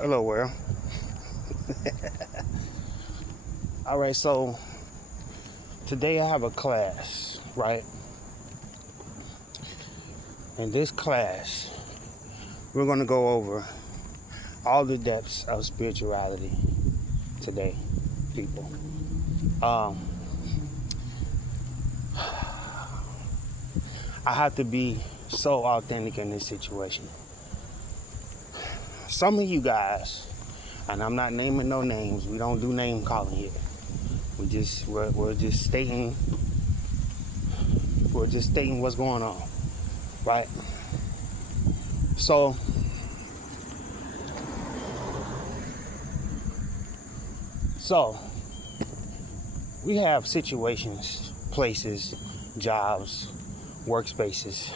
Hello, world. All right, so today I have a class, right? In this class, we're going to go over all the depths of spirituality today, people. I have to be so authentic in this situation. Some of you guys, and I'm not naming no names, we don't do name calling here. We're just stating what's going on, right? So we have situations, places, jobs, workspaces,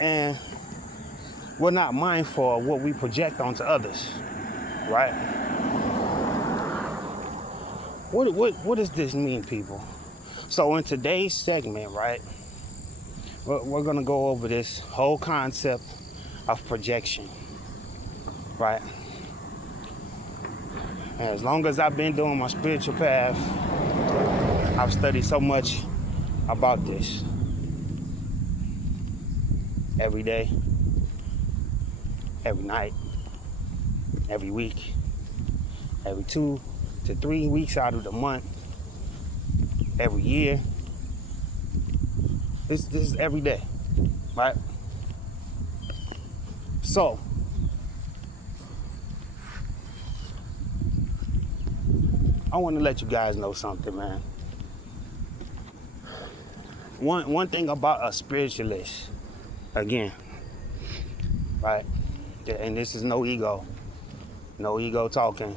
and we're not mindful of what we project onto others, right? What does this mean, people? So in today's segment, right, we're gonna go over this whole concept of projection, right? And as long as I've been doing my spiritual path, I've studied so much about this. Every day, every night, every week, every 2 to 3 weeks out of the month, every year. This is every day, right? So, I want to let you guys know something, man. One thing about a spiritualist, again, right? And this is no ego talking,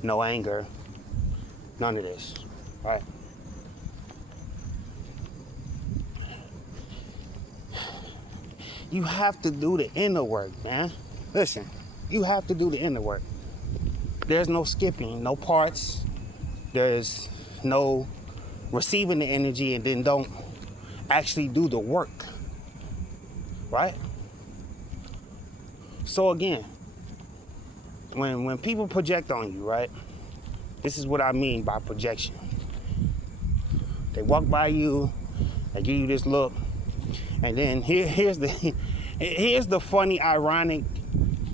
no anger, none of this, right? You have to do the inner work, man. Listen, you have to do the inner work. There's no skipping, no parts. There's no receiving the energy and then don't actually do the work, right? So again, when people project on you, right? This is what I mean by projection. They walk by you, they give you this look, and then here's the funny, ironic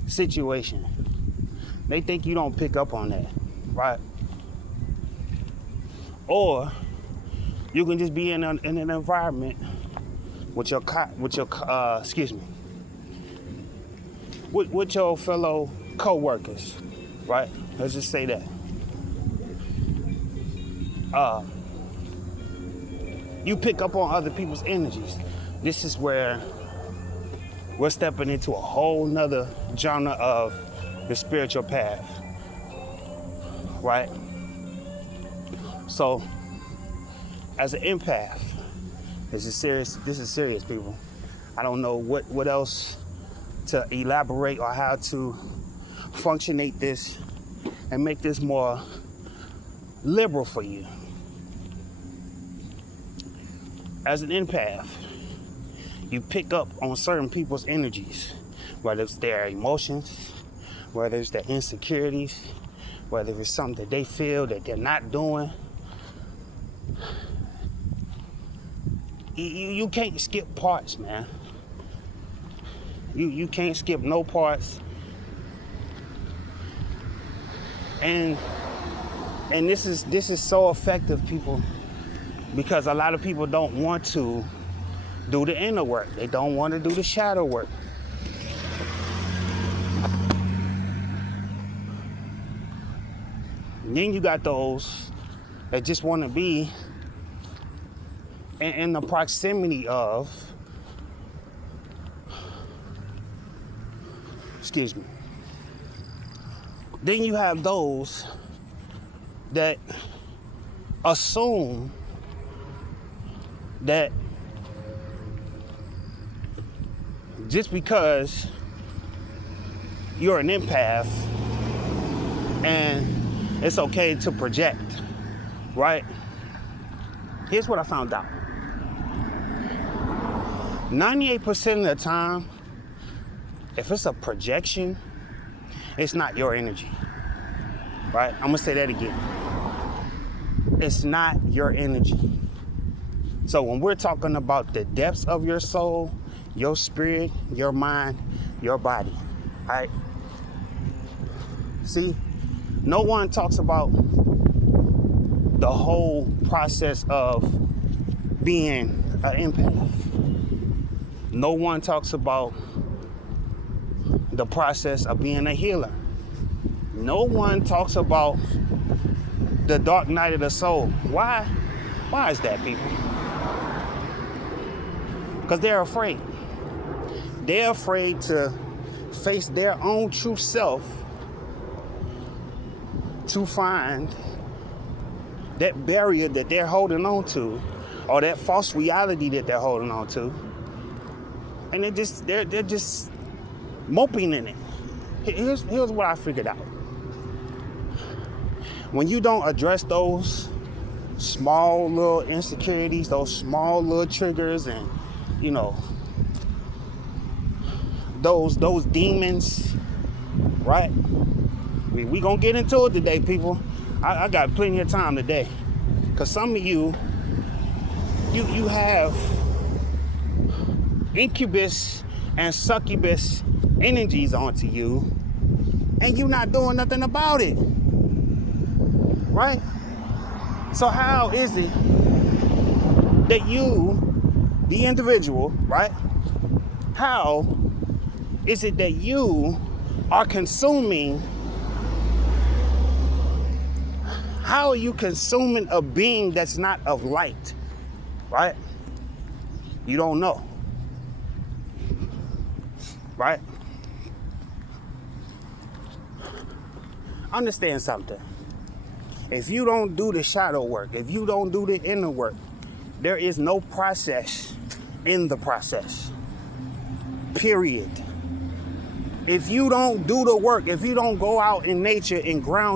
situation. They think you don't pick up on that, right? Or you can just be in an environment with your your fellow co-workers, right? Let's just say that. You pick up on other people's energies. This is where we're stepping into a whole nother genre of the spiritual path, right? So, as an empath, this is serious, people. I don't know what else to elaborate or how to functionate this and make this more liberal for you. As an empath, you pick up on certain people's energies, whether it's their emotions, whether it's their insecurities, whether it's something that they feel that they're not doing. You can't skip parts, man. You can't skip no parts. And this is so effective, people, because a lot of people don't want to do the inner work. They don't want to do the shadow work. And then you got those that just want to be in the proximity of, Then you have those that assume that just because you're an empath and it's okay to project, right? Here's what I found out. 98% of the time, If it's a projection, it's not your energy, right? I'm gonna say that again. It's not your energy. So when we're talking about the depths of your soul, your spirit, your mind, your body, right? See, no one talks about the whole process of being an empath. No one talks about the process of being a healer. No one talks about the dark night of the soul. Why? Why is that, people? Because they're afraid. They're afraid to face their own true self to find that barrier that they're holding on to, or that false reality that they're holding on to, and they're just moping in it. Here's what I figured out. When you don't address those small little insecurities, those small little triggers, and you know, those demons, right? We gonna get into it today, people. I got plenty of time today, because some of you have incubus and succubus energies onto you, and you're not doing nothing about it, right? So how is it that you, the individual, right? How is it that you are consuming? How are you consuming a being that's not of light, right? You don't know, right? Understand something. If you don't do the shadow work, if you don't do the inner work, there is no process in the process, period. If you don't do the work, if you don't go out in nature and ground